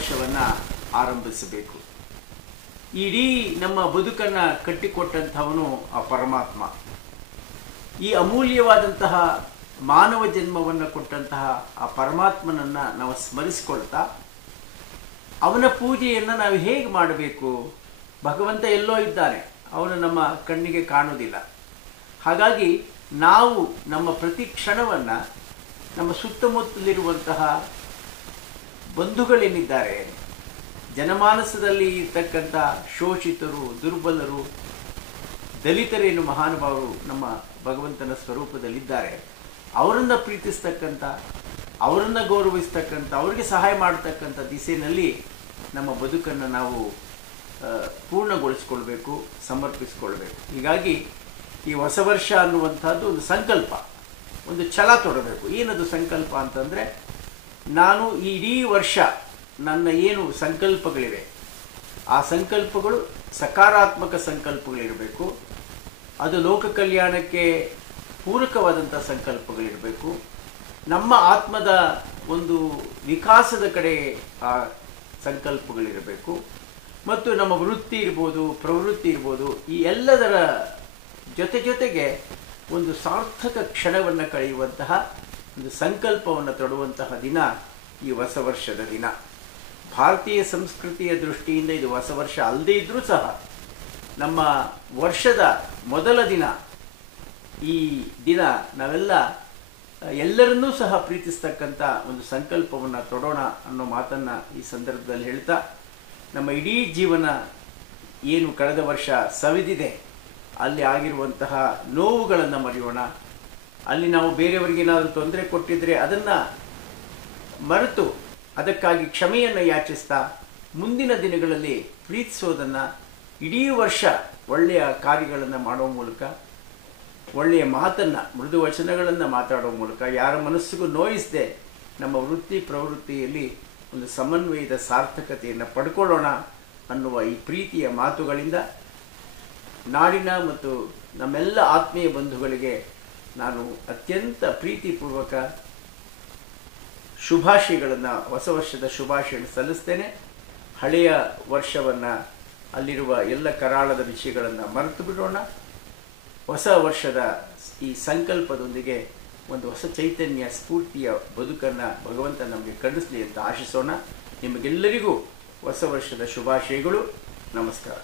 ವರ್ಷವನ್ನು ಆರಂಭಿಸಬೇಕು. ಇಡೀ ನಮ್ಮ ಬದುಕನ್ನು ಕಟ್ಟಿಕೊಟ್ಟಂಥವನು ಆ ಪರಮಾತ್ಮ. ಈ ಅಮೂಲ್ಯವಾದಂತಹ ಮಾನವ ಜನ್ಮವನ್ನು ಕೊಟ್ಟಂತಹ ಆ ಪರಮಾತ್ಮನನ್ನು ನಾವು ಸ್ಮರಿಸಿಕೊಳ್ತಾ ಅವನ ಪೂಜೆಯನ್ನು ನಾವು ಹೇಗೆ ಮಾಡಬೇಕು? ಭಗವಂತ ಎಲ್ಲೋ ಇದ್ದಾನೆ, ಅವನು ನಮ್ಮ ಕಣ್ಣಿಗೆ ಕಾಣುವುದಿಲ್ಲ. ಹಾಗಾಗಿ ನಾವು ನಮ್ಮ ಪ್ರತಿ ಕ್ಷಣವನ್ನು ನಮ್ಮ ಸುತ್ತಮುತ್ತಲಿರುವಂತಹ ಬಂಧುಗಳೇನಿದ್ದಾರೆ, ಜನಮಾನಸದಲ್ಲಿ ಇರ್ತಕ್ಕಂಥ ಶೋಷಿತರು, ದುರ್ಬಲರು, ದಲಿತರೇನು ಮಹಾನುಭಾವರು ನಮ್ಮ ಭಗವಂತನ ಸ್ವರೂಪದಲ್ಲಿದ್ದಾರೆ, ಅವರನ್ನು ಪ್ರೀತಿಸ್ತಕ್ಕಂಥ, ಅವರನ್ನು ಗೌರವಿಸ್ತಕ್ಕಂಥ, ಅವರಿಗೆ ಸಹಾಯ ಮಾಡತಕ್ಕಂಥ ದಿಸೆಯಲ್ಲಿ ನಮ್ಮ ಬದುಕನ್ನು ನಾವು ಪೂರ್ಣಗೊಳಿಸ್ಕೊಳ್ಬೇಕು, ಸಮರ್ಪಿಸ್ಕೊಳ್ಬೇಕು. ಹೀಗಾಗಿ ಈ ಹೊಸ ವರ್ಷ ಅನ್ನುವಂಥದ್ದು ಒಂದು ಸಂಕಲ್ಪ, ಒಂದು ಛಲ ತೊಡಬೇಕು. ಏನದು ಸಂಕಲ್ಪ ಅಂತಂದರೆ, ನಾನು ಈ ಇಡೀ ವರ್ಷ ನನ್ನ ಏನು ಸಂಕಲ್ಪಗಳಿವೆ ಆ ಸಂಕಲ್ಪಗಳು ಸಕಾರಾತ್ಮಕ ಸಂಕಲ್ಪಗಳಿರಬೇಕು, ಅದು ಲೋಕ ಕಲ್ಯಾಣಕ್ಕೆ ಪೂರಕವಾದಂಥ ಸಂಕಲ್ಪಗಳಿರಬೇಕು, ನಮ್ಮ ಆತ್ಮದ ಒಂದು ವಿಕಾಸದ ಕಡೆ ಆ ಸಂಕಲ್ಪಗಳಿರಬೇಕು, ಮತ್ತು ನಮ್ಮ ವೃತ್ತಿ ಇರ್ಬೋದು, ಪ್ರವೃತ್ತಿ ಇರ್ಬೋದು, ಈ ಎಲ್ಲದರ ಜೊತೆಗೆ ಒಂದು ಸಾರ್ಥಕ ಕ್ಷಣವನ್ನು ಕಳೆಯುವಂತಹ ಒಂದು ಸಂಕಲ್ಪವನ್ನು ತೊಡುವಂತಹ ದಿನ ಈ ಹೊಸ ವರ್ಷದ ದಿನ. ಭಾರತೀಯ ಸಂಸ್ಕೃತಿಯ ದೃಷ್ಟಿಯಿಂದ ಇದು ಹೊಸ ವರ್ಷ ಅಲ್ಲದೇ ಇದ್ದರೂ ಸಹ ನಮ್ಮ ವರ್ಷದ ಮೊದಲ ದಿನ. ಈ ದಿನ ನಾವೆಲ್ಲ ಎಲ್ಲರನ್ನೂ ಸಹ ಪ್ರೀತಿಸ್ತಕ್ಕಂಥ ಒಂದು ಸಂಕಲ್ಪವನ್ನು ತೊಡೋಣ ಅನ್ನೋ ಮಾತನ್ನು ಈ ಸಂದರ್ಭದಲ್ಲಿ ಹೇಳ್ತಾ, ನಮ್ಮ ಇಡೀ ಜೀವನ ಏನು ಕಳೆದ ವರ್ಷ ಸವಿದಿದೆ ಅಲ್ಲಿ ಆಗಿರುವಂತಹ ನೋವುಗಳನ್ನು ಮರೆಯೋಣ. ಅಲ್ಲಿ ನಾವು ಬೇರೆಯವರಿಗೆ ಏನಾದರೂ ತೊಂದರೆ ಕೊಟ್ಟಿದ್ದರೆ ಅದನ್ನು ಮರೆತು ಅದಕ್ಕಾಗಿ ಕ್ಷಮೆಯನ್ನು ಯಾಚಿಸ್ತಾ ಮುಂದಿನ ದಿನಗಳಲ್ಲಿ ಪ್ರೀತಿಸೋದನ್ನು, ಇಡೀ ವರ್ಷ ಒಳ್ಳೆಯ ಕಾರ್ಯಗಳನ್ನು ಮಾಡೋ ಮೂಲಕ, ಒಳ್ಳೆಯ ಮಾತನ್ನು, ಮೃದು ವಚನಗಳನ್ನು ಮಾತಾಡೋ ಮೂಲಕ ಯಾರ ಮನಸ್ಸಿಗೂ ನೋಯಿಸದೆ ನಮ್ಮ ವೃತ್ತಿ ಪ್ರವೃತ್ತಿಯಲ್ಲಿ ಒಂದು ಸಮನ್ವಯದ ಸಾರ್ಥಕತೆಯನ್ನು ಪಡ್ಕೊಳ್ಳೋಣ ಅನ್ನುವ ಈ ಪ್ರೀತಿಯ ಮಾತುಗಳಿಂದ ನಾಡಿನ ಮತ್ತು ನಮ್ಮೆಲ್ಲ ಆತ್ಮೀಯ ಬಂಧುಗಳಿಗೆ ನಾನು ಅತ್ಯಂತ ಪ್ರೀತಿಪೂರ್ವಕ ಶುಭಾಶಯಗಳನ್ನು, ಹೊಸ ವರ್ಷದ ಶುಭಾಶಯಗಳನ್ನು ಸಲ್ಲಿಸ್ತೇನೆ. ಹಳೆಯ ವರ್ಷವನ್ನು, ಅಲ್ಲಿರುವ ಎಲ್ಲ ಕರಾಳದ ವಿಷಯಗಳನ್ನು ಮರೆತು ಬಿಡೋಣ. ಹೊಸ ವರ್ಷದ ಈ ಸಂಕಲ್ಪದೊಂದಿಗೆ ಒಂದು ಹೊಸ ಚೈತನ್ಯ, ಸ್ಫೂರ್ತಿಯ ಬದುಕನ್ನು ಭಗವಂತ ನಮಗೆ ಕಳಿಸಲಿ ಅಂತ ಆಶಿಸೋಣ. ನಿಮಗೆಲ್ಲರಿಗೂ ಹೊಸ ವರ್ಷದ ಶುಭಾಶಯಗಳು. ನಮಸ್ಕಾರ.